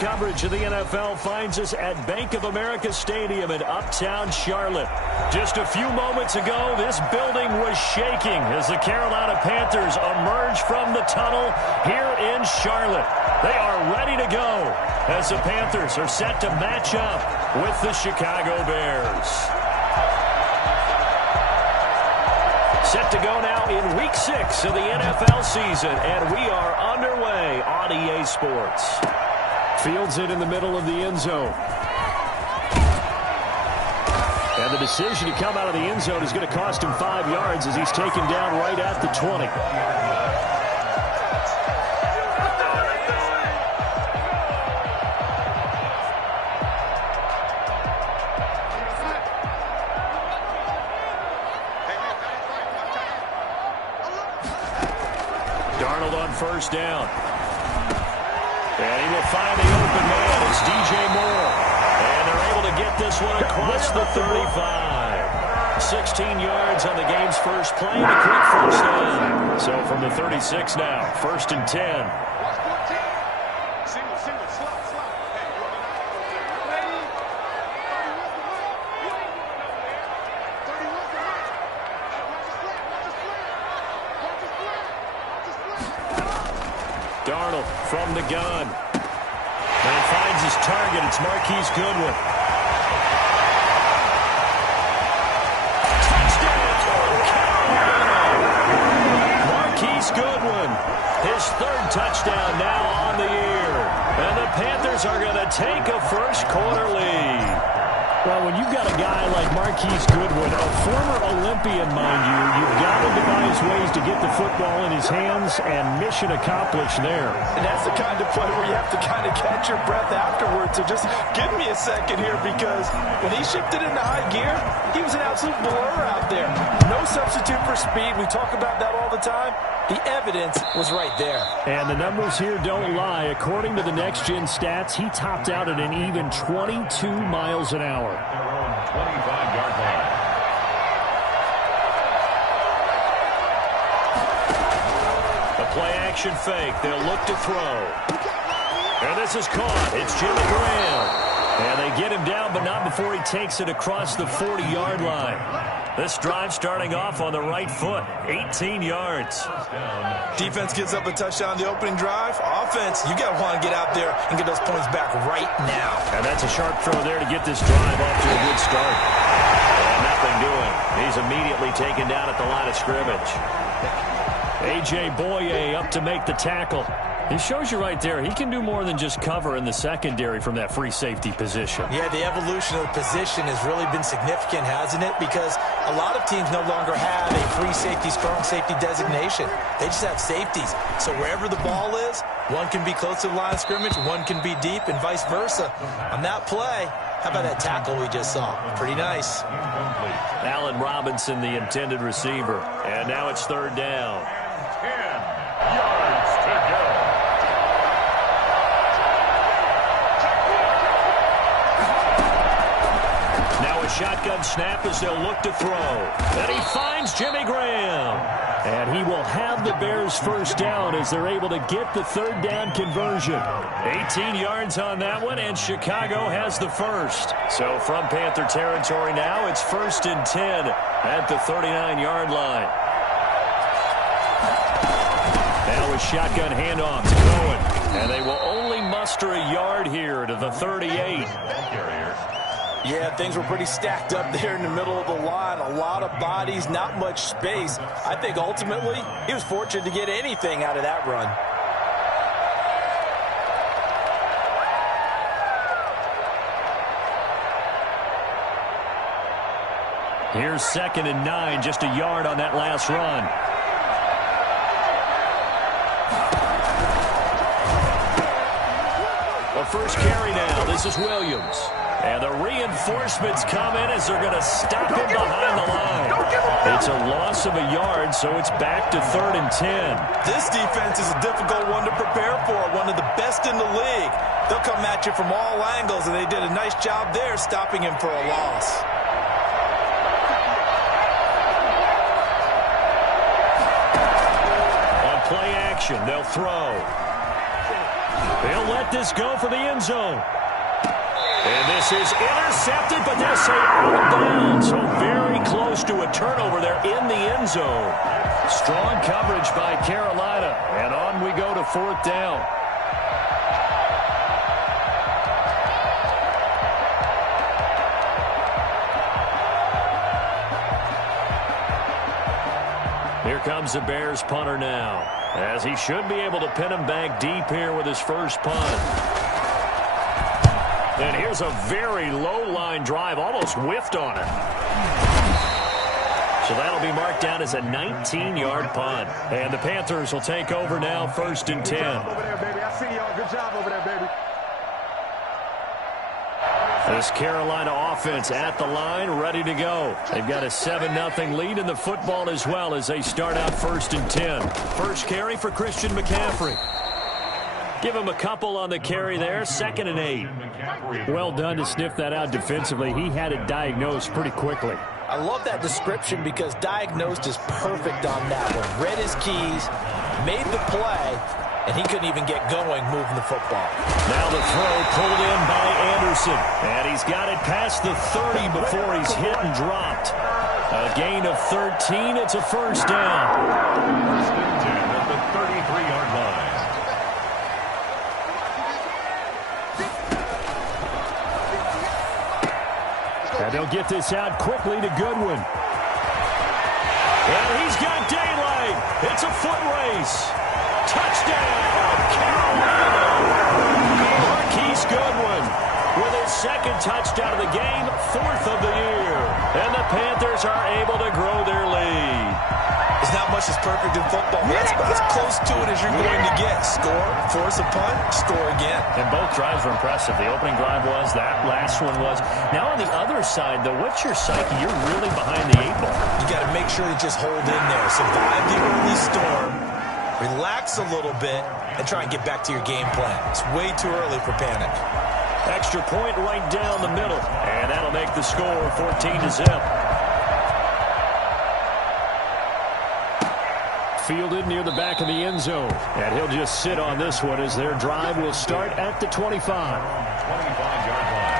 coverage of the NFL finds us at Bank of America Stadium in Uptown Charlotte. Just a few moments ago, this building was shaking as the Carolina Panthers emerged from the tunnel here in Charlotte. They are ready to go as the Panthers are set to match up with the Chicago Bears. Set to go now in Week 6 of the NFL season, and we are underway on EA Sports. Fields it in the middle of the end zone. And the decision to come out of the end zone is going to cost him 5 yards as he's taken down right at the 20. Darnold on first down. And he will find the open man. It's DJ Moore. And they're able to get this one across the 35. 16 yards on the game's first play and a quick first down. So from the 36 now, 1st and 10. Darnold from the gun. And he finds his target. It's Marquise Goodwin. Touchdown, Carolina! Marquise Goodwin, his 3rd touchdown now on the year. And the Panthers are going to take a first-quarter lead. Well, when you've got a guy like Marquise Goodwin, a former Olympian, mind you, you've got to devise ways to get the football in his hands, and mission accomplished there. And that's the kind of play where you have to kind of catch your breath afterwards. So just give me a second here, because when he shifted into high gear, he was an absolute blur out there. No substitute for speed. We talk about that all the time. The evidence was right there. And the numbers here don't lie. According to the next-gen stats, he topped out at an even 22 miles an hour. Their own 25-yard line. A play-action fake. They'll look to throw. And this is caught. It's Jimmy Graham. And they get him down, but not before he takes it across the 40-yard line. This drive starting off on the right foot. 18 yards. Defense gives up a touchdown the opening drive. Offense, you got to want to get out there and get those points back right now. And that's a sharp throw there to get this drive off to a good start. And nothing doing. He's immediately taken down at the line of scrimmage. A.J. Boye up to make the tackle. He shows you right there, he can do more than just cover in the secondary from that free safety position. Yeah, the evolution of the position has really been significant, hasn't it? Because a lot of teams no longer have a free safety, strong safety designation. They just have safeties. So wherever the ball is, one can be close to the line of scrimmage, one can be deep, and vice versa. On that play, how about that tackle we just saw? Pretty nice. Allen Robinson, the intended receiver. And now it's 3rd down. 10 yards to go. Shotgun snap as they'll look to throw. And he finds Jimmy Graham. And he will have the Bears first down as they're able to get the 3rd down conversion. 18 yards on that one, and Chicago has the first. So from Panther territory now, it's 1st and 10 at the 39-yard line. Now a shotgun handoff to Cohen. And they will only muster a yard here to the 38. Yeah, things were pretty stacked up there in the middle of the line. A lot of bodies, not much space. I think ultimately he was fortunate to get anything out of that run. Here's 2nd and 9, just a yard on that last run. The first carry now. This is Williams. And the reinforcements come in as they're going to stop him behind the line. It's a loss of a yard, so it's back to 3rd and 10. This defense is a difficult one to prepare for, one of the best in the league. They'll come at you from all angles, and they did a nice job there stopping him for a loss. On play action, they'll throw. They'll let this go for the end zone. And this is intercepted, but they'll say out of bounds. So very close to a turnover there in the end zone. Strong coverage by Carolina. And on we go to 4th down. Here comes the Bears punter now, as he should be able to pin him back deep here with his first punt. And here's a very low-line drive, almost whiffed on it. So that'll be marked down as a 19-yard punt. And the Panthers will take over now, 1st and 10. Good job over there, baby. I see y'all. Good job over there, baby. This Carolina offense at the line, ready to go. They've got a 7-0 lead in the football as well as they start out 1st and 10. First carry for Christian McCaffrey. Give him a couple on the carry there, 2nd and 8. Well done to sniff that out defensively. He had it diagnosed pretty quickly. I love that description because diagnosed is perfect on that one. Read his keys, made the play, and he couldn't even get going moving the football. Now the throw pulled in by Anderson. And he's got it past the 30 before he's hit and dropped. A gain of 13. It's a first down. First and 10 at the 33-yard line. And they'll get this out quickly to Goodwin. And he's got daylight. It's a foot race. Touchdown, Carolina. Marquise Goodwin with his 2nd touchdown of the game, 4th of the year. And the Panthers are able to grow their lead. There's not much that's perfect in football, but that's about as close to it as you're going to get. Score, force a punt, score again. And both drives were impressive. The opening drive was, that last one was. Now on the other side, though, what's your psyche? You're really behind the 8 ball. You got to make sure you just hold in there. Survive the early storm, relax a little bit, and try and get back to your game plan. It's way too early for panic. Extra point right down the middle. And that'll make the score 14-0. Fielded near the back of the end zone. And he'll just sit on this one as their drive will start at the 25. 25-yard line.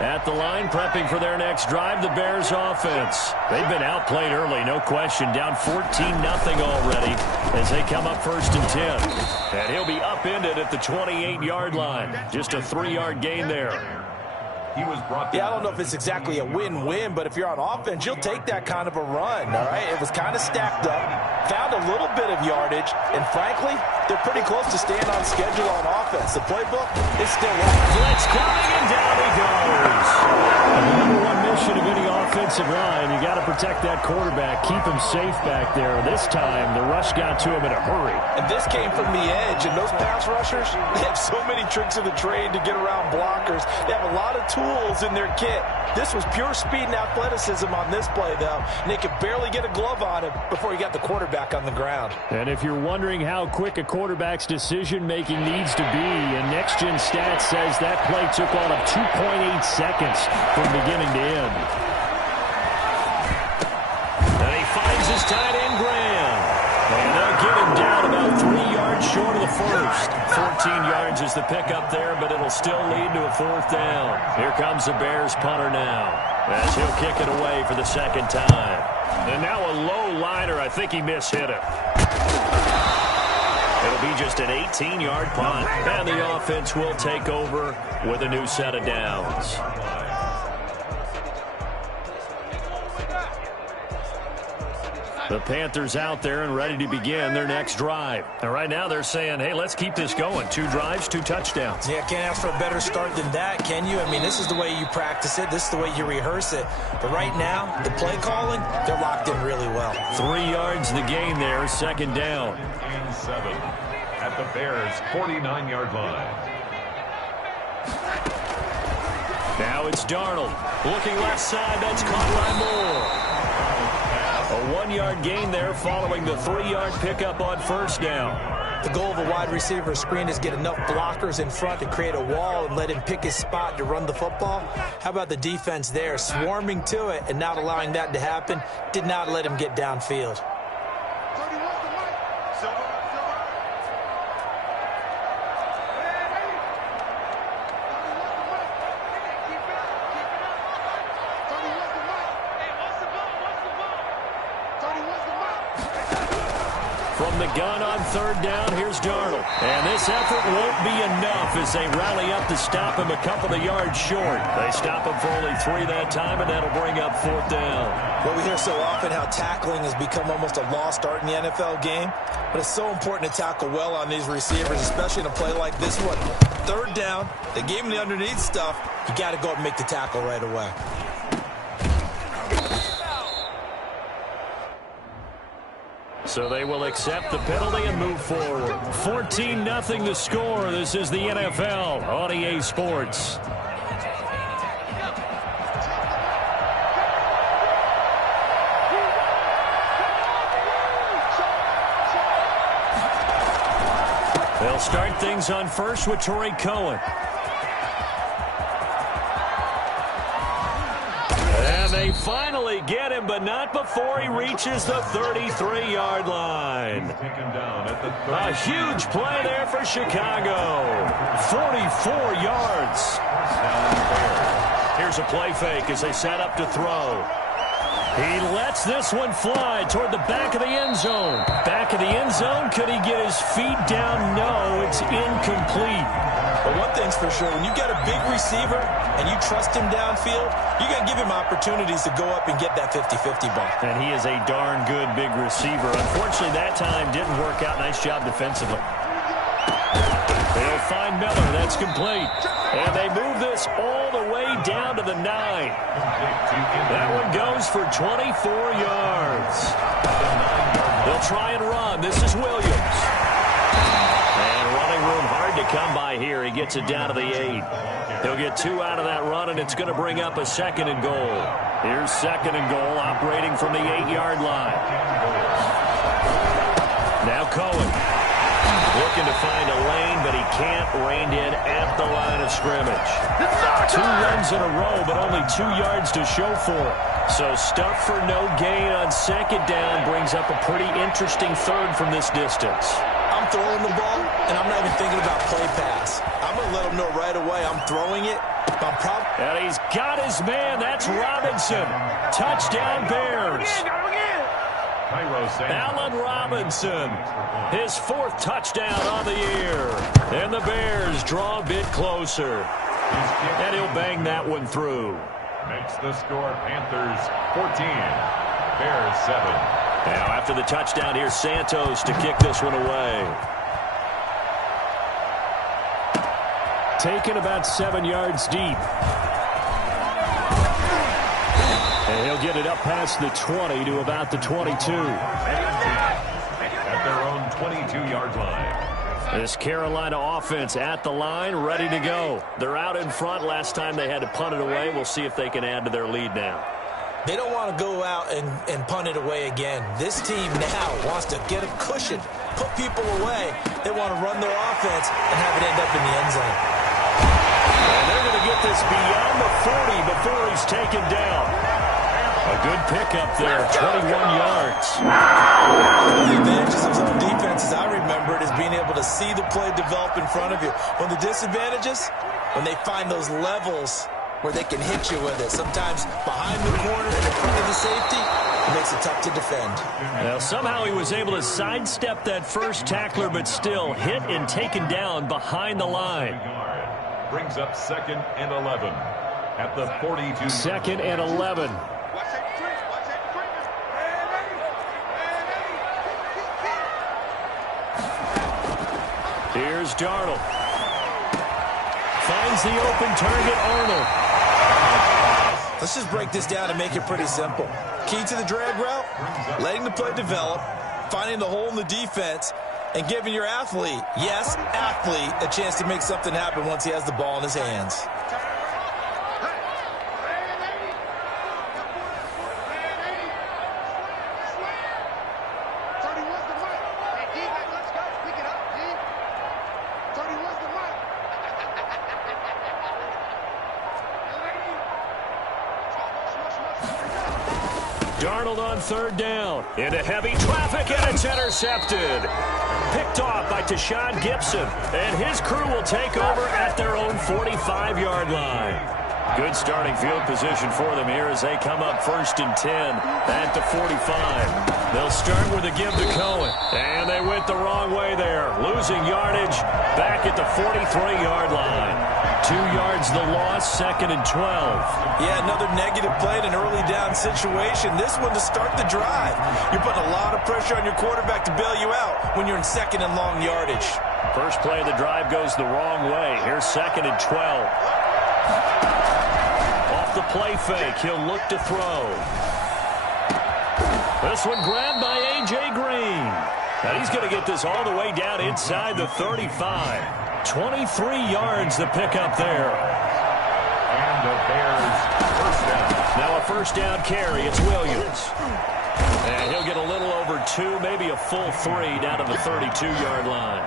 At the line, prepping for their next drive, the Bears offense. They've been outplayed early, no question. Down 14-0 already as they come up 1st and 10. And he'll be upended at the 28-yard line. Just a 3-yard gain there. He was brought I don't know if it's exactly a win-win, but if you're on offense, you'll take that kind of a run, all right? It was kind of stacked up, found a little bit of yardage, and frankly, they're pretty close to staying on schedule on offense. The playbook is still on. Blitz coming, and down he goes. And the number one mission of any offensive line, you got to protect that quarterback, keep him safe back there. This time, the rush got to him in a hurry. And this came from the edge, and those pass rushers, they have so many tricks of the trade to get around blockers. They have a lot of tools in their kit. This was pure speed and athleticism on this play, though, and they could barely get a glove on him before he got the quarterback on the ground. And if you're wondering how quick a quarterback's decision-making needs to be, and Next Gen Stats says that play took all of 2.8 seconds from beginning to end. And he finds his tight end, Graham. And they'll get him down about 3 yards short of the first. 14 yards is the pickup there, but it'll still lead to a 4th down. Here comes the Bears punter now, as he'll kick it away for the 2nd time. And now a low liner. I think he mishit it. It'll be just an 18-yard punt, and the offense will take over with a new set of downs. The Panthers out there and ready to begin their next drive. And right now they're saying, hey, let's keep this going. 2 drives, 2 touchdowns. Yeah, can't ask for a better start than that, can you? I mean, this is the way you practice it. This is the way you rehearse it. But right now, the play calling, they're locked in really well. 3 yards the gain there, 2nd down. and 7 at the Bears' 49-yard line. Now it's Darnold. Looking left side, that's caught by Moore. A 1-yard gain there following the 3-yard pickup on 1st down. The goal of a wide receiver screen is get enough blockers in front to create a wall and let him pick his spot to run the football. How about the defense there, swarming to it and not allowing that to happen? Did not let him get downfield. From the gun on third down, here's Darnold. And this effort won't be enough as they rally up to stop him a couple of yards short. They stop him for only 3 that time, and that'll bring up 4th down. Well, we hear so often how tackling has become almost a lost art in the NFL game. But it's so important to tackle well on these receivers, especially in a play like this one. 3rd down, they gave him the underneath stuff. You got to go up and make the tackle right away. So they will accept the penalty and move forward. 14-0 the score. This is the NFL on EA Sports. They'll start things on first with Torrey Cohen. And they finally get him, but not before he reaches the 33-yard line. A huge play there for Chicago. 44 yards. Here's a play fake as they set up to throw. He lets this one fly toward the back of the end zone. Back of the end zone, could he get his feet down? No, it's incomplete. But one thing's for sure, when you get a big receiver and you trust him downfield, you got to give him opportunities to go up and get that 50-50 ball. And he is a darn good big receiver. Unfortunately, that time didn't work out. Nice job defensively. They'll find Miller. That's complete. And they move this all the way down to the 9. That one goes for 24 yards. They'll try and run. This is Williams. And running room hard to come by here. He gets it down to the 8. He'll get 2 out of that run, and it's going to bring up a 2nd and goal. Here's 2nd and goal, operating from the 8-yard line. Now Cohen. Looking to find a lane, but he can't rein in at the line of scrimmage. 2 runs in a row, but only 2 yards to show for it. So stuff for no gain on 2nd down brings up a pretty interesting 3rd from this distance. I'm throwing the ball, and I'm not even thinking about play pass. I'm going to let him know right away I'm throwing it. And he's got his man. That's Robinson. Touchdown Bears. Allen Robinson, his 4th touchdown on the year. And the Bears draw a bit closer. And he'll bang that one through. Makes the score Panthers 14, Bears 7. Now after the touchdown, here's Santos to kick this one away. Taken about 7 yards deep. And he'll get it up past the 20 to about the 22. At their own 22-yard line. This Carolina offense at the line, ready to go. They're out in front. Last time they had to punt it away. We'll see if they can add to their lead now. They don't want to go out and punt it away again. This team now wants to get a cushion, put people away. They want to run their offense and have it end up in the end zone. And they're going to get this beyond the 40 before he's taken down. A good pickup there, 21 yards. One of the advantages of zone defenses, I remember it, is being able to see the play develop in front of you. One of the disadvantages, when they find those levels where they can hit you with it. Sometimes behind the corner and in front of the safety, it makes it tough to defend. Well, somehow he was able to sidestep that first tackler, but still hit and taken down behind the line. Brings up 2nd and 11 at the 42. 2nd and 11. Here's Darnold. Finds the open target, Arnold. Let's just break this down and make it pretty simple. Key to the drag route, letting the play develop, finding the hole in the defense, and giving your athlete, yes, athlete, a chance to make something happen once he has the ball in his hands. Darnold on 3rd down. Into heavy traffic, and it's intercepted. Picked off by Tashawn Gibson. And his crew will take over at their own 45-yard line. Good starting field position for them here as they come up 1st and 10 at the 45. They'll start with a give to Cohen. And they went the wrong way there. Losing yardage back at the 43-yard line. 2 yards the loss, 2nd and 12. Yeah, another negative play in an early down situation. This one to start the drive. You're putting a lot of pressure on your quarterback to bail you out when you're in 2nd and long yardage. First play of the drive goes the wrong way. Here's 2nd and 12. Off the play fake, he'll look to throw. This one grabbed by A.J. Green. Now he's going to get this all the way down inside the 35. 23 yards to pick up there. And the Bears first down. Now a first down carry. It's Williams. And he'll get a little over 2, maybe a full 3 down to the 32-yard line.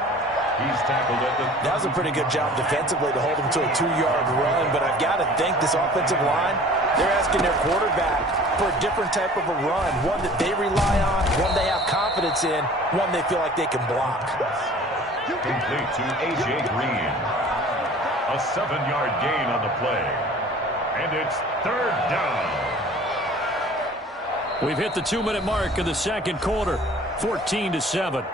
He's tackled at the... That was a pretty good job defensively to hold him to a 2-yard run, but I've got to think this offensive line, they're asking their quarterback for a different type of a run, one that they rely on, one they have confidence in, one they feel like they can block. Complete to A.J. Green. A 7-yard gain on the play. And it's 3rd down. We've hit the 2-minute mark of the second quarter. 14-7.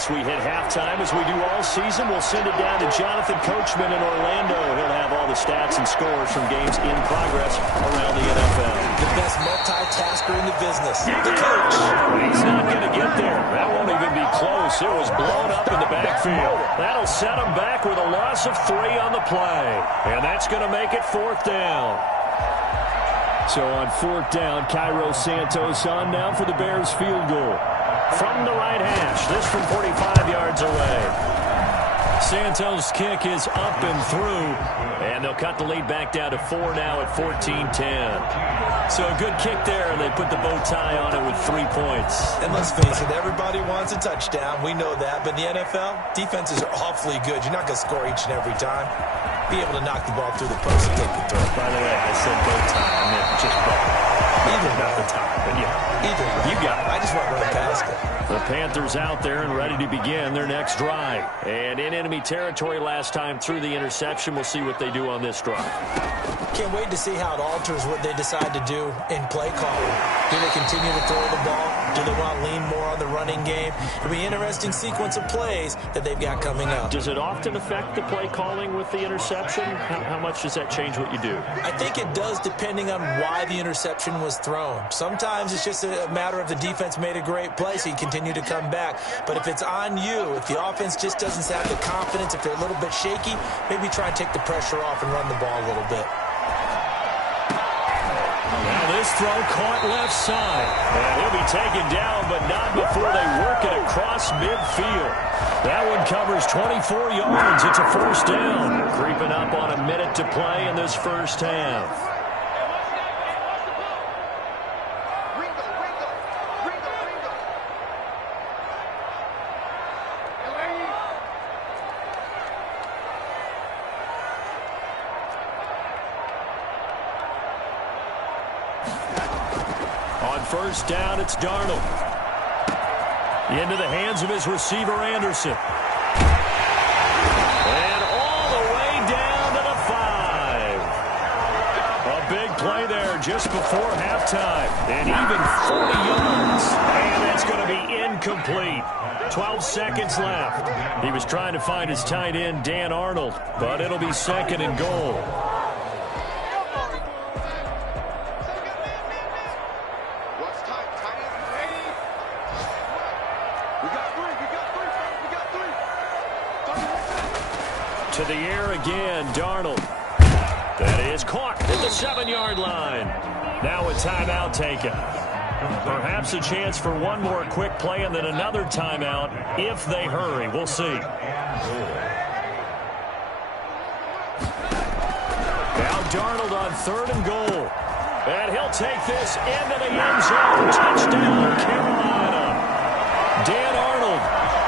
Once we hit halftime, as we do all season, we'll send it down to Jonathan Coachman in Orlando. He'll have all the stats and scores from games in progress around the NFL. The best multitasker in the business, the coach. He's not going to get there. That won't even be close. It was blown up in the backfield. That'll set him back with a loss of 3 on the play. And that's going to make it 4th down. So on 4th down, Cairo Santos on now for the Bears field goal. From the right hash, this from 45 yards away. Santos' kick is up and through, and they'll cut the lead back down to 4 now at 14-10. So a good kick there, and they put the bow tie on it with 3 points. And let's face it, everybody wants a touchdown. We know that, but in the NFL, defenses are awfully good. You're not going to score each and every time. Be able to knock the ball through the post and take the throw. By the way, I said bow tie, I meant just ball. Either not the top, but yeah. Either way. You got it. I just went right past it. The Panthers out there and ready to begin their next drive. And in enemy territory last time through the interception. We'll see what they do on this drive. Can't wait to see how it alters what they decide to do in play calling. Do they continue to throw the ball? Do they want to lean more on the running game? It'll be an interesting sequence of plays that they've got coming up. Does it often affect the play calling with the interception? How much does that change what you do? I think it does, depending on why the interception was thrown. Sometimes it's just a matter of the defense made a great play, so you continue to come back. But if it's on you, if the offense just doesn't have the confidence, if they're a little bit shaky, maybe try and take the pressure off and run the ball a little bit. Now this throw caught left side. And he'll be taken down, but not before they work it across midfield. That one covers 24 yards. It's a 1st down. Creeping up on a minute to play in this first half. On 1st down, it's Darnold. Into the hands of his receiver, Anderson. And all the way down to the 5. A big play there just before halftime. And even 40 yards. And that's going to be incomplete. 12 seconds left. He was trying to find his tight end, Dan Arnold. But it'll be 2nd and goal. To the air again, Darnold. That is caught at the 7-yard line. Now a timeout taken. Perhaps a chance for one more quick play and then another timeout if they hurry. We'll see. Now Darnold on 3rd and goal. And he'll take this into the end zone. Touchdown, Carolina. Dan Arnold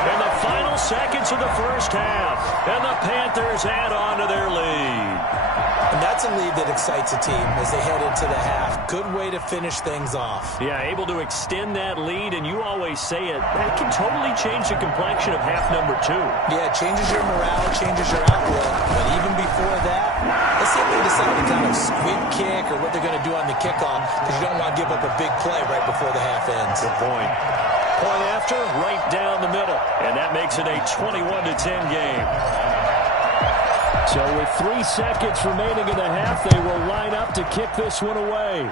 in the final seconds of the first half. And the Panthers add on to their lead. And that's a lead that excites a team as they head into the half. Good way to finish things off. Yeah, able to extend that lead, and you always say it, that can totally change the complexion of half number 2. Yeah, it changes your morale, changes your outlook. But even before that, let's see if they decide to kind of squib kick or what they're going to do on the kickoff, because you don't want to give up a big play right before the half ends. Good point. Point after, right down the middle. And that makes it a 21-10 game. So with 3 seconds remaining in the half, they will line up to kick this one away.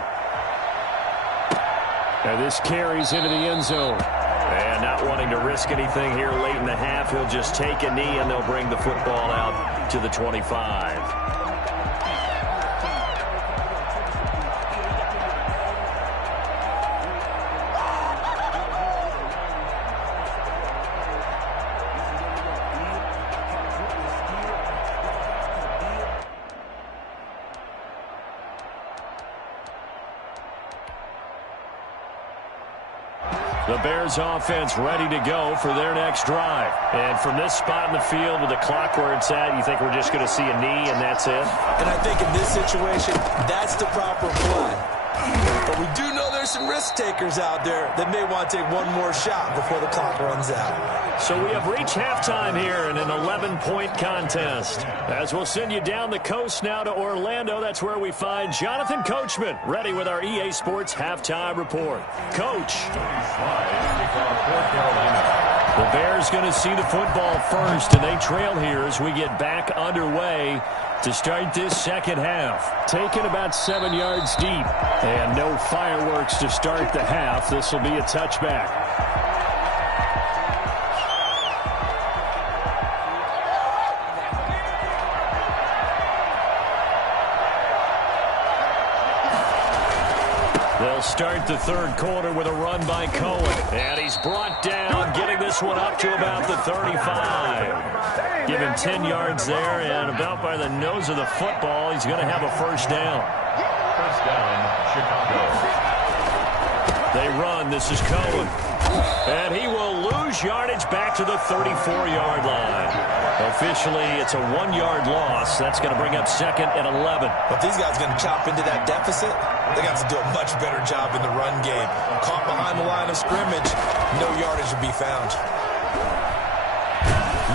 And this carries into the end zone. And not wanting to risk anything here late in the half, he'll just take a knee and they'll bring the football out to the 25. The Bears offense ready to go for their next drive. And from this spot in the field with the clock where it's at, you think we're just going to see a knee and that's it? And I think in this situation, that's the proper play. But we do know there's some risk takers out there that may want to take one more shot before the clock runs out. So we have reached halftime here in an 11-point contest. As we'll send you down the coast now to Orlando, that's where we find Jonathan Coachman, ready with our EA Sports halftime report. Coach. The Bears going to see the football first, and they trail here as we get back underway to start this second half. Taken about 7 yards deep, and no fireworks to start the half. This will be a touchback. They'll start the third quarter with a run by Cohen. And he's brought down, getting this one up to about the 35. Give him 10 yards there, and about by the nose of the football, he's going to have a first down. First down, Chicago. They run. This is Cohen. And he will lose yardage back to the 34-yard line. Officially, it's a 1-yard loss. That's going to bring up second and 11. But these guys are going to chop into that deficit. They got to do a much better job in the run game. Caught behind the line of scrimmage, no yardage to be found.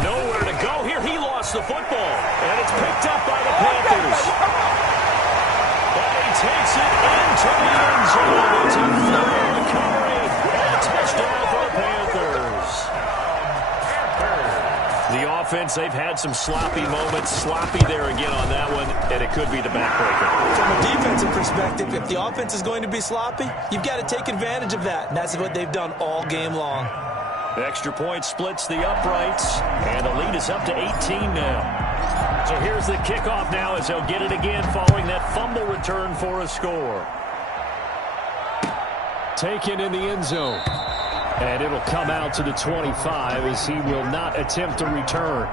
Nowhere to go here. He lost the football. And it's picked up by the Panthers. And he takes it into the end zone. It's a third recovery. And a touchdown for the Panthers. The offense, they've had some sloppy moments. Sloppy there again on that one, and it could be the backbreaker. From a defensive perspective, if the offense is going to be sloppy, you've got to take advantage of that, and that's what they've done all game long. The extra point splits the uprights, and the lead is up to 18 now. So here's the kickoff now as they'll get it again following that fumble return for a score. Taken in the end zone. And it'll come out to the 25 as he will not attempt to return.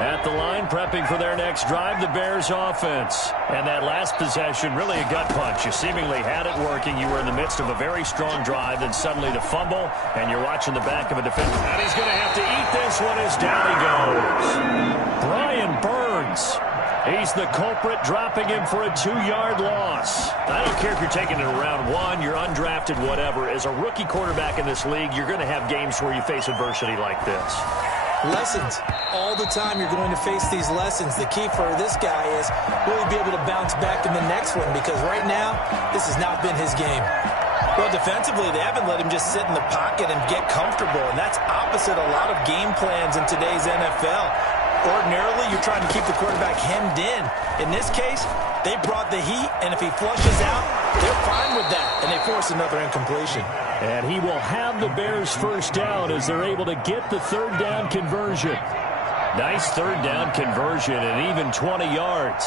At the line, prepping for their next drive, the Bears offense. And that last possession, really a gut punch. You seemingly had it working. You were in the midst of a very strong drive, then suddenly the fumble, and you're watching the back of a defender. And he's going to have to eat this one as down he goes. Brian Burns. He's the culprit, dropping him for a 2-yard loss. I don't care if you're taking it in round 1, you're undrafted, whatever. As a rookie quarterback in this league, you're going to have games where you face adversity like this. Lessons. All the time you're going to face these lessons. The key for this guy is really be able to bounce back in the next one, because right now, this has not been his game. Well, defensively, they haven't let him just sit in the pocket and get comfortable, and that's opposite a lot of game plans in today's NFL. Ordinarily, you're trying to keep the quarterback hemmed in. In this case, they brought the heat, and if he flushes out, they're fine with that, and they force another incompletion. And he will have the Bears first down as they're able to get the third down conversion. Nice third down conversion and even 20 yards.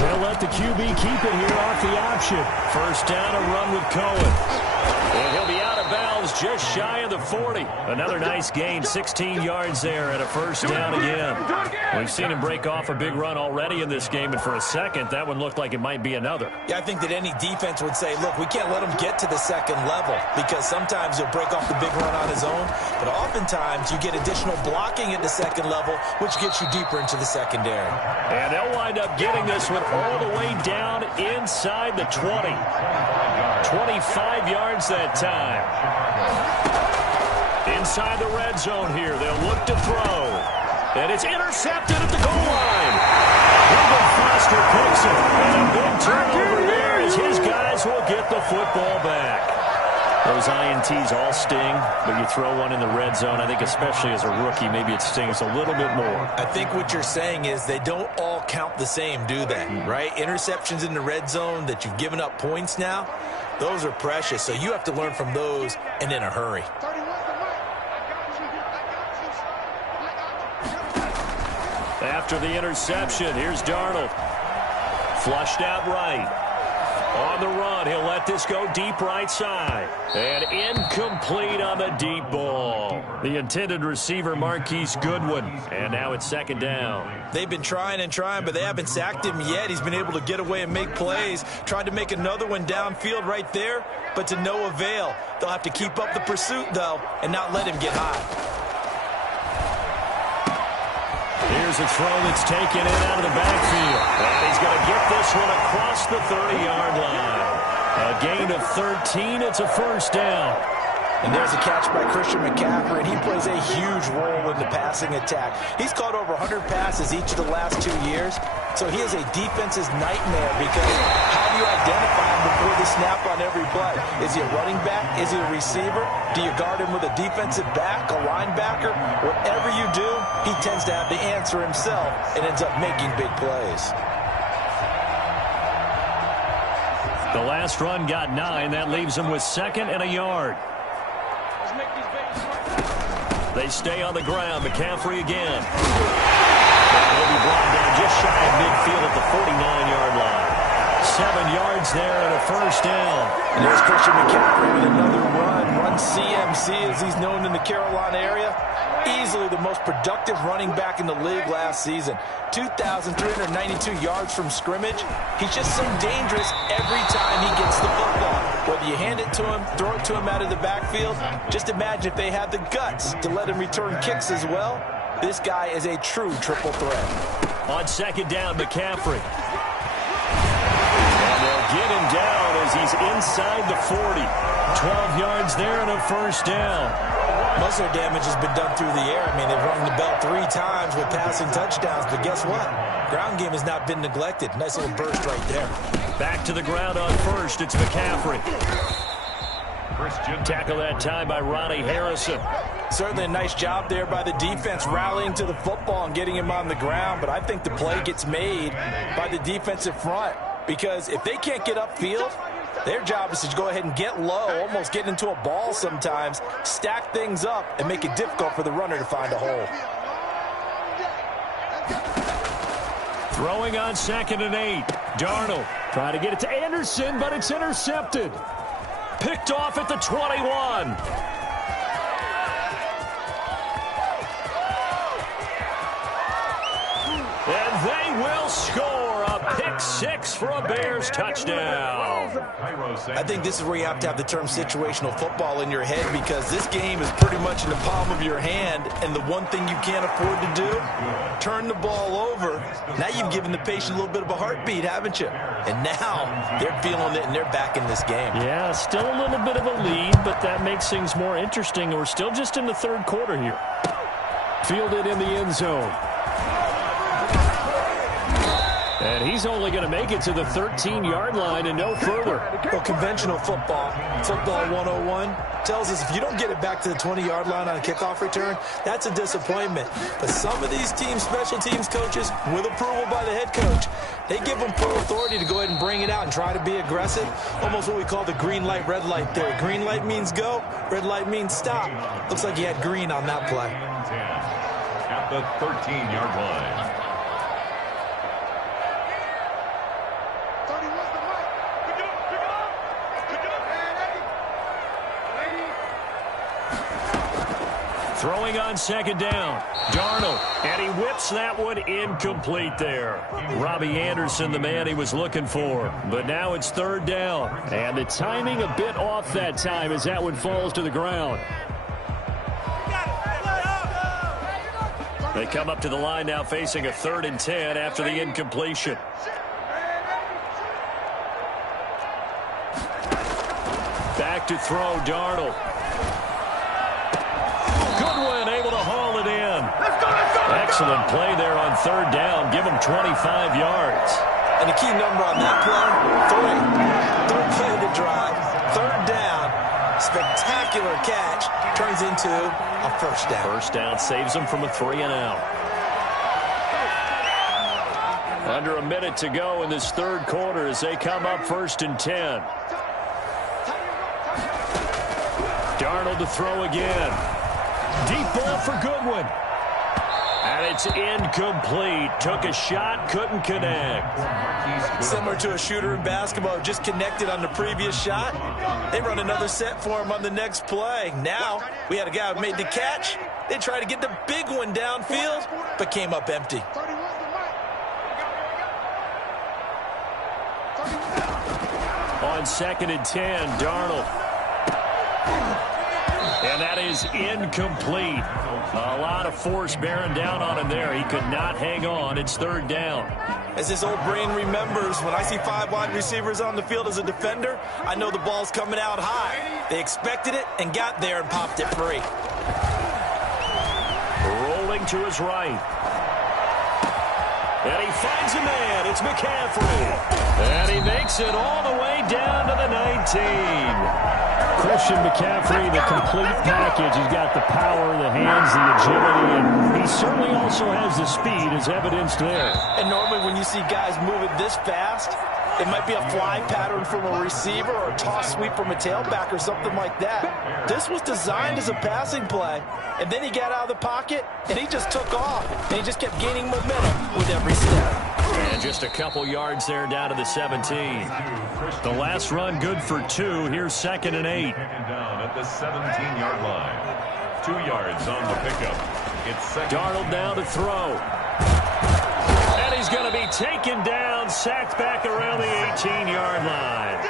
They'll let the QB keep it here off the option. First down, a run with Cohen. And he'll be out of bounds just shy of the 40. Another nice gain, 16 yards there and a first down again. We've seen him break off a big run already in this game, and for a second, that one looked like it might be another. Yeah, I think that any defense would say, look, we can't let him get to the second level because sometimes he'll break off the big run on his own, but oftentimes you get additional blocking at the second level, which gets you deeper into the secondary. And they'll wind up getting this one all the way down inside the 20. 25 yards that time. Inside the red zone here, they'll look to throw. And it's intercepted at the goal line. Ruben Foster picks it. And a big turnover there as his guys will get the football back. Those INTs all sting, but you throw one in the red zone, I think especially as a rookie, maybe it stings a little bit more. I think what you're saying is they don't all count the same, do they? Right? Interceptions in the red zone that you've given up points now, those are precious. So you have to learn from those and in a hurry. After the interception, here's Darnold. Flushed out right. On the run, he'll let this go deep right side. And incomplete on the deep ball. The intended receiver, Marquise Goodwin. And now it's second down. They've been trying and trying, but they haven't sacked him yet. He's been able to get away and make plays. Tried to make another one downfield right there, but to no avail. They'll have to keep up the pursuit, though, and not let him get high. Here's a throw that's taken in out of the backfield. And he's going to get this one across the 30-yard line. A gain of 13. It's a first down. And there's a catch by Christian McCaffrey, and he plays a huge role in the passing attack. He's caught over 100 passes each of the last 2 years, so he is a defense's nightmare because how do you identify him before the snap on every play? Is he a running back? Is he a receiver? Do you guard him with a defensive back, a linebacker? Whatever you do, he tends to have the answer himself and ends up making big plays. The last run got 9. That leaves him with second and a yard. They stay on the ground. McCaffrey again. And he'll be brought down just shy of midfield at the 49-yard line. 7 yards there and a first down. And there's Christian McCaffrey with another run CMC as he's known in the Carolina area. Easily the most productive running back in the league last season. 2,392 yards from scrimmage. He's just so dangerous every time he gets the football. Whether you hand it to him, throw it to him out of the backfield, just imagine if they had the guts to let him return kicks as well. This guy is a true triple threat. On second down, McCaffrey. And they'll get him down as he's inside the 40. 12 yards there and a first down. Most of their damage has been done through the air. I mean, they've rung the bell 3 times with passing touchdowns, but guess what? Ground game has not been neglected. Nice little burst right there. Back to the ground on first. It's McCaffrey. Tackle that time by Ronnie Harrison. Certainly a nice job there by the defense rallying to the football and getting him on the ground, but I think the play gets made by the defensive front because if they can't get upfield, their job is to go ahead and get low, almost get into a ball sometimes, stack things up, and make it difficult for the runner to find a hole. Throwing on second and 8. Darnold trying to get it to Anderson, but it's intercepted. Picked off at the 21. And they will score a pick 6 for a Bears touchdown. I think this is where you have to have the term situational football in your head because this game is pretty much in the palm of your hand, and the one thing you can't afford to do, turn the ball over. Now you've given the patient a little bit of a heartbeat, haven't you? And now they're feeling it, and they're back in this game. Yeah, still a little bit of a lead, but that makes things more interesting. We're still just in the third quarter here. Fielded in the end zone. And he's only going to make it to the 13-yard line and no further. Well, conventional football 101, tells us if you don't get it back to the 20-yard line on a kickoff return, that's a disappointment. But some of these teams, special teams coaches, with approval by the head coach, they give them full authority to go ahead and bring it out and try to be aggressive. Almost what we call the green light, red light theory. Green light means go, red light means stop. Looks like he had green on that play. At the 13-yard line. Throwing on second down. Darnold, and he whips that one incomplete there. Robbie Anderson, the man he was looking for. But now it's third down. And the timing a bit off that time as that one falls to the ground. They come up to the line now facing a 3rd and 10 after the incompletion. Back to throw, Darnold. Goodwin able to haul it in. Excellent play there on 3rd down. Give him 25 yards. And the key number on that play, 3. Third play of the drive, 3rd down. Spectacular catch. Turns into a 1st down. 1st down saves them from a 3-and-out. Under a minute to go in this 3rd quarter as they come up 1st and 10. Darnold to throw again. Deep ball for Goodwin. And it's incomplete. Took a shot, couldn't connect. Similar to a shooter in basketball, just connected on the previous shot. They run another set for him on the next play. Now, we had a guy who made the catch. They tried to get the big one downfield, but came up empty. On 2nd and 10, Darnold. And that is incomplete. A lot of force bearing down on him there. He could not hang on. It's 3rd down. As his old brain remembers, when I see 5 wide receivers on the field as a defender, I know the ball's coming out high. They expected it and got there and popped it free. Rolling to his right. And he finds a man. It's McCaffrey. And he makes it all the way down to the 19. Christian McCaffrey, the complete package. He's got the power, the hands, the agility, and he certainly also has the speed as evidenced there. And normally when you see guys moving this fast, it might be a fly pattern from a receiver or a toss sweep from a tailback or something like that. This was designed as a passing play, and then he got out of the pocket, and he just took off, and he just kept gaining momentum with every step. And just a couple yards there down to the 17. The last run good for 2. Here's 2nd and 8. Down at the 17-yard line. 2 yards on the pickup. It's second. Darnold now to throw. And he's going to be taken down, sacked back around the 18-yard line.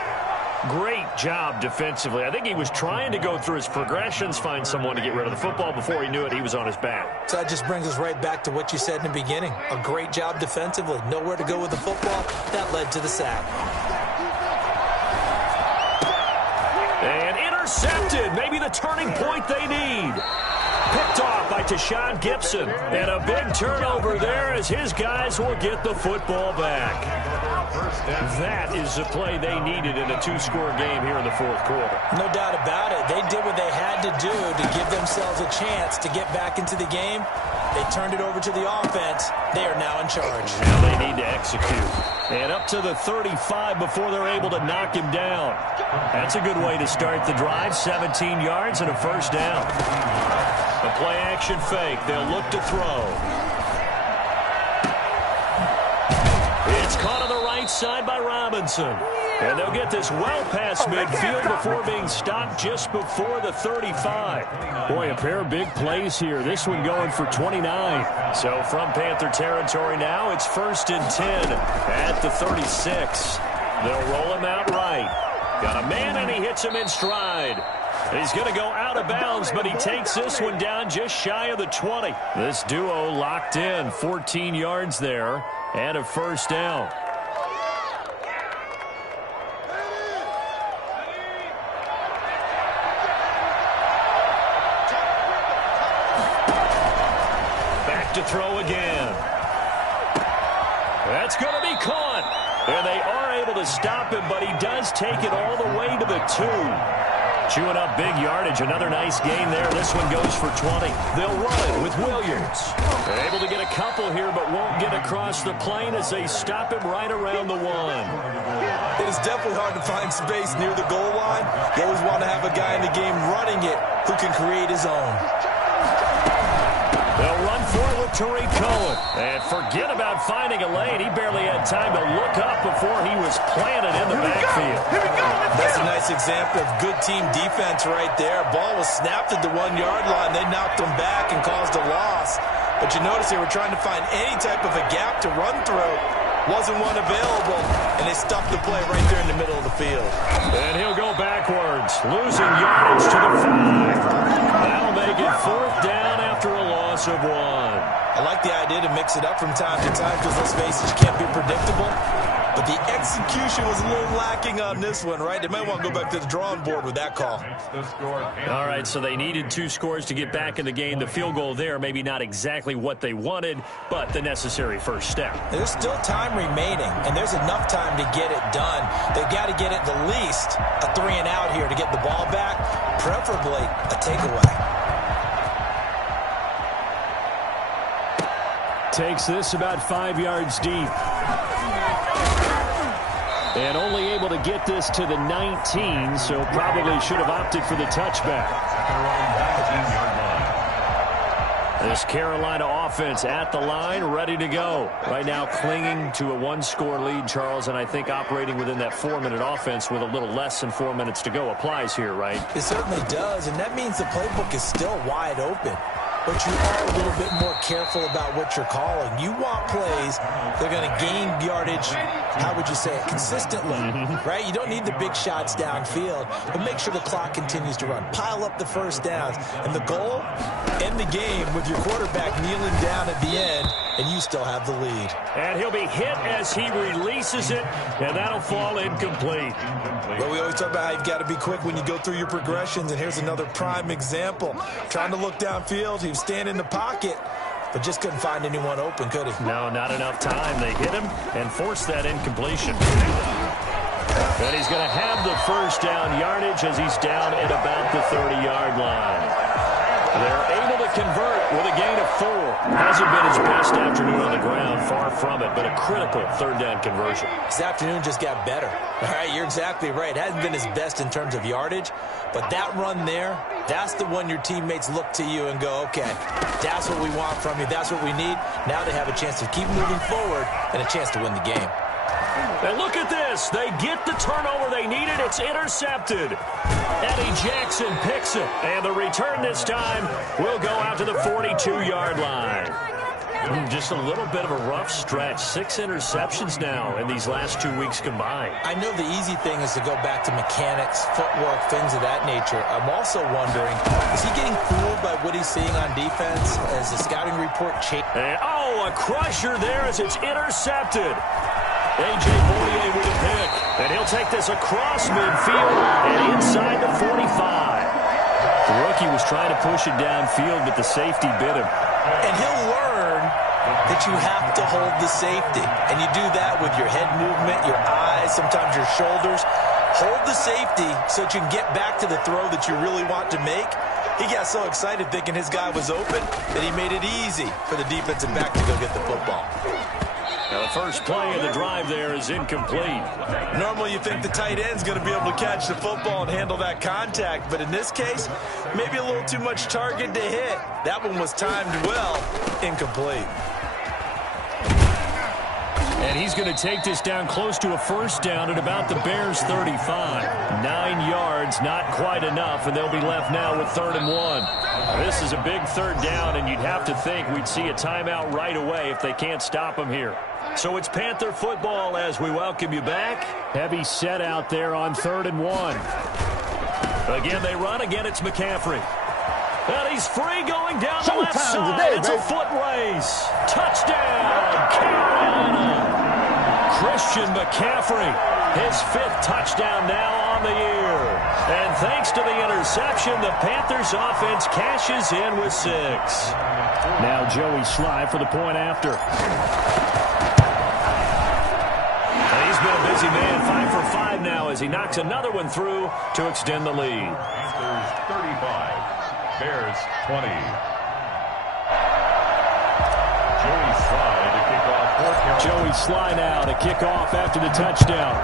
Great job defensively. I think he was trying to go through his progressions, find someone to get rid of the football. Before he knew it, he was on his back. So that just brings us right back to what you said in the beginning. A great job defensively. Nowhere to go with the football. That led to the sack. And intercepted. Maybe the turning point they need. Picked off by Tashawn Gibson. And a big turnover there as his guys will get the football back. That is the play they needed in a 2-score game here in the 4th quarter. No doubt about it. They did what they had to do to give themselves a chance to get back into the game. They turned it over to the offense. They are now in charge. Now they need to execute. And up to the 35 before they're able to knock him down. That's a good way to start the drive. 17 yards and a 1st down. A play-action fake. They'll look to throw. It's caught on the right side by Robinson. And they'll get this well past midfield before being stopped just before the 35. Boy, a pair of big plays here. This one going for 29. So from Panther territory now, it's 1st and 10 at the 36. They'll roll him out right. Got a man, and he hits him in stride. He's going to go out of bounds, but he takes this one down just shy of the 20. This duo locked in, 14 yards there, and a 1st down. Back to throw again. That's going to be caught. And they are able to stop him, but he does take it all the way to the 2. Chewing up big yardage. Another nice gain there. This one goes for 20. They'll run it with Williams. They're able to get a couple here, but won't get across the plane as they stop him right around the 1. It is definitely hard to find space near the goal line. You always want to have a guy in the game running it who can create his own. They'll run for it with Tariq Cohen. And forget about finding a lane. He barely had time to look up before he was planted in the backfield. That's a nice nice example of good team defense right there. Ball was snapped at the 1-yard line. They knocked them back and caused a loss. But you notice they were trying to find any type of a gap to run through. Wasn't one available, and they stuffed the play right there in the middle of the field. And he'll go backwards, losing yardage to the 5. That'll make it 4th down after a loss of 1. I like the idea to mix it up from time to time because, let's face it, you can't be predictable. But the execution was a little lacking on this one, right? They might want to go back to the drawing board with that call. All right, so they needed 2 scores to get back in the game. The field goal there, maybe not exactly what they wanted, but the necessary first step. There's still time remaining, and there's enough time to get it done. They've got to get at the least a 3-and-out here to get the ball back, preferably a takeaway. Takes this about 5 yards deep. And only able to get this to the 19, so probably should have opted for the touchback. This Carolina offense at the line, ready to go. Right now clinging to a 1-score lead, Charles, and I think operating within that 4-minute offense with a little less than 4 minutes to go applies here, right? It certainly does, and that means the playbook is still wide open. But you are a little bit more careful about what you're calling. You want plays that are going to gain yardage, how would you say it, consistently, right? You don't need the big shots downfield, but make sure the clock continues to run. Pile up the first downs. And the goal, end the game with your quarterback kneeling down at the end, and you still have the lead. And he'll be hit as he releases it, and that'll fall incomplete. Well, we always talk about how you've got to be quick when you go through your progressions, and here's another prime example. Trying to look downfield, he was standing in the pocket, but just couldn't find anyone open, could he? No, not enough time. They hit him and forced that incompletion. And he's going to have the first down yardage as he's down at about the 30-yard line. They're able to convert with a gain of 4. Hasn't been his best afternoon on the ground, far from it, but a critical 3rd down conversion. This afternoon just got better. All right, you're exactly right. It hasn't been his best in terms of yardage, but that run there, that's the one your teammates look to you and go, okay, that's what we want from you. That's what we need. Now they have a chance to keep moving forward and a chance to win the game. And look at this. They get the turnover they needed. It's intercepted. Eddie Jackson picks it. And the return this time will go out to the 42-yard line. Just a little bit of a rough stretch. 6 interceptions now in these last 2 weeks combined. I know the easy thing is to go back to mechanics, footwork, things of that nature. I'm also wondering, is he getting fooled by what he's seeing on defense as the scouting report changes? Oh, a crusher there as it's intercepted. A.J. Boye with a pick. And he'll take this across midfield and inside the 45. The rookie was trying to push it downfield, but the safety bit him. And he'll learn that you have to hold the safety. And you do that with your head movement, your eyes, sometimes your shoulders. Hold the safety so that you can get back to the throw that you really want to make. He got so excited thinking his guy was open that he made it easy for the defensive back to go get the football. Now the first play of the drive there is incomplete. Normally you think the tight end's going to be able to catch the football and handle that contact, but in this case, maybe a little too much target to hit. That one was timed well, incomplete. And he's going to take this down close to a first down at about the Bears' 35. 9 yards, not quite enough, and they'll be left now with 3rd and 1. This is a big 3rd down, and you'd have to think we'd see a timeout right away if they can't stop him here. So it's Panther football as we welcome you back. Heavy set out there on 3rd and 1. Again, they run. Again, it's McCaffrey. And he's free going down the left side. Today, it's a foot race. Touchdown, Carolina. Christian McCaffrey, his 5th touchdown now on the year. And thanks to the interception, the Panthers offense cashes in with 6. Now Joey Sly for the point after. And he's been a busy man, 5 for 5 now as he knocks another one through to extend the lead. Panthers 35. Bears 20. Joey Sly to kick off 4th down. Joey Sly now to kick off after the touchdown.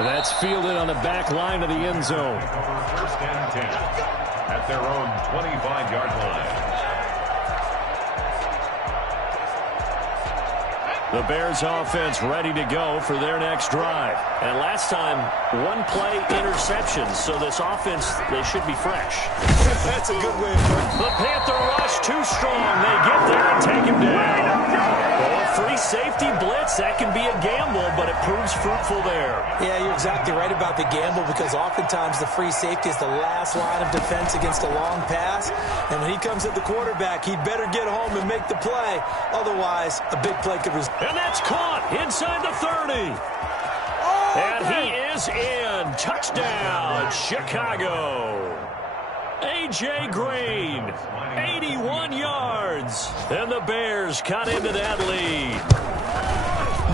That's fielded on the back line of the end zone. 1st and 10 at their own 25-yard line. The Bears offense ready to go for their next drive. And last time, one play interceptions. So this offense, they should be fresh. That's a good way of putting it. The Panther rush too strong. They get there and take him down. Well, a free safety blitz, that can be a gamble, but it proves fruitful there. Yeah, you're exactly right about the gamble because oftentimes the free safety is the last line of defense against a long pass. And when he comes at the quarterback, he'd better get home and make the play. Otherwise, a big play could result. And that's caught inside the 30. And he is in. Touchdown, Chicago. A.J. Green, 81 yards. And the Bears cut into that lead.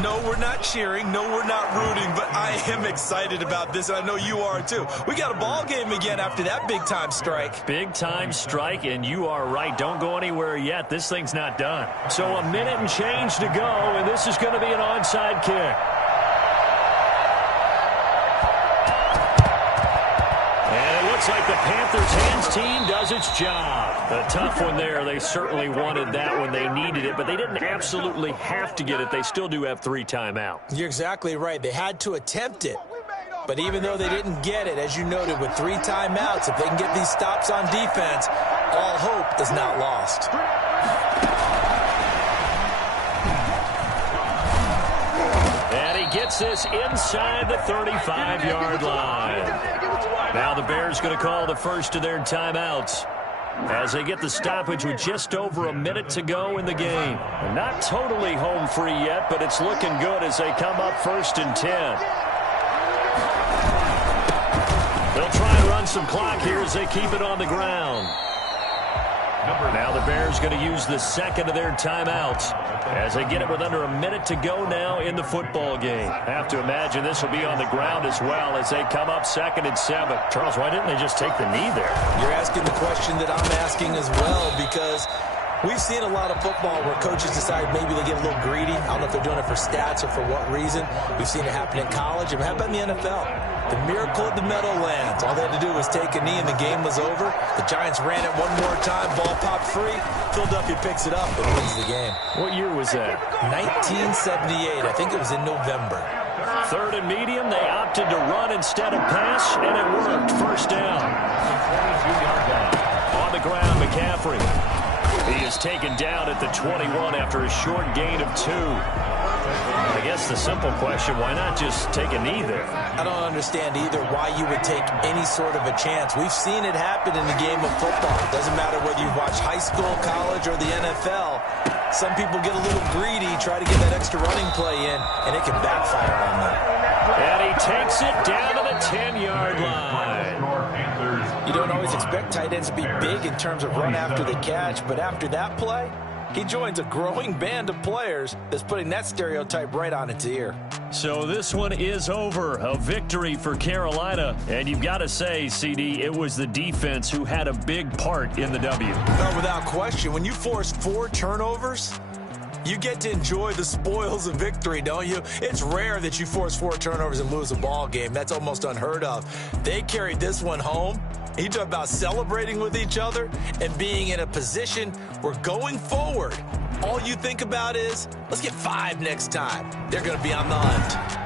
No, we're not cheering. No, we're not rooting. But I am excited about this, and I know you are too. We got a ball game again after that big-time strike. Big-time strike, and you are right. Don't go anywhere yet. This thing's not done. So a minute and change to go, and this is going to be an onside kick. And it looks like the Panthers' hands team does its job. A tough one there. They certainly wanted that when they needed it, but they didn't absolutely have to get it. They still do have 3 timeouts. You're exactly right. They had to attempt it. But even though they didn't get it, as you noted, with 3 timeouts, if they can get these stops on defense, all hope is not lost. And he gets this inside the 35-yard line. Now the Bears going to call the first of their timeouts as they get the stoppage with just over a minute to go in the game. Not totally home free yet, but it's looking good as they come up 1st and 10. They'll try and run some clock here as they keep it on the ground. Now the Bears going to use the second of their timeouts as they get it with under a minute to go now in the football game. I have to imagine this will be on the ground as well as they come up 2nd and 7. Charles, why didn't they just take the knee there? You're asking the question that I'm asking as well because we've seen a lot of football where coaches decide maybe they get a little greedy. I don't know if they're doing it for stats or for what reason. We've seen it happen in college. And how about in the NFL? The miracle of the Meadowlands. All they had to do was take a knee and the game was over. The Giants ran it one more time. Ball popped free. Philadelphia picks it up and wins the game. What year was that? 1978. I think it was in November. 3rd and medium. They opted to run instead of pass, and it worked. First down. On the ground, McCaffrey. He is taken down at the 21 after a short gain of 2. I guess the simple question, why not just take a knee there? I don't understand either why you would take any sort of a chance. We've seen it happen in the game of football. It doesn't matter whether you watch high school, college, or the NFL. Some people get a little greedy, try to get that extra running play in, and it can backfire on them. And he takes it down to the 10-yard line. You don't always expect tight ends to be big in terms of run after the catch, but after that play, he joins a growing band of players that's putting that stereotype right on its ear. So this one is over. A victory for Carolina. And you've got to say, CD, it was the defense who had a big part in the W. No, without question. When you force 4 turnovers, you get to enjoy the spoils of victory, don't you? It's rare that you force 4 turnovers and lose a ball game. That's almost unheard of. They carried this one home. You talk about celebrating with each other and being in a position where going forward, all you think about is, let's get 5 next time. They're going to be on the hunt.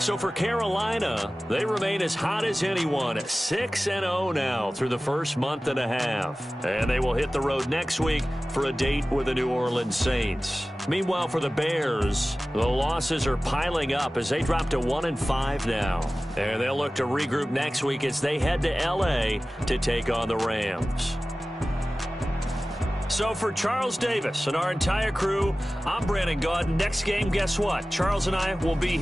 So for Carolina, they remain as hot as anyone, 6-0 now through the first month and a half. And they will hit the road next week for a date with the New Orleans Saints. Meanwhile, for the Bears, the losses are piling up as they drop to 1-5 now. And they'll look to regroup next week as they head to L.A. to take on the Rams. So for Charles Davis and our entire crew, I'm Brandon Gaud. Next game, guess what? Charles and I will be...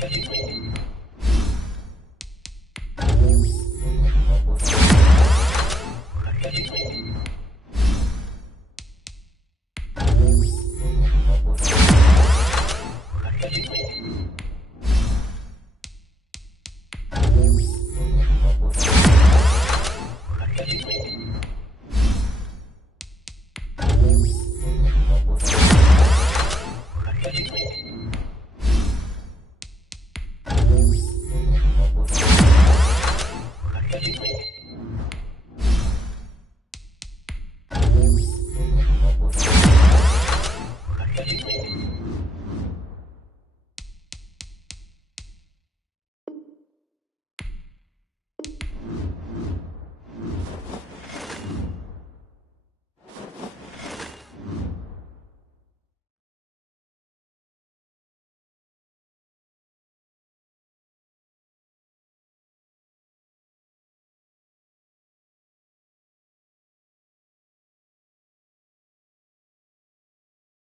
Thank you.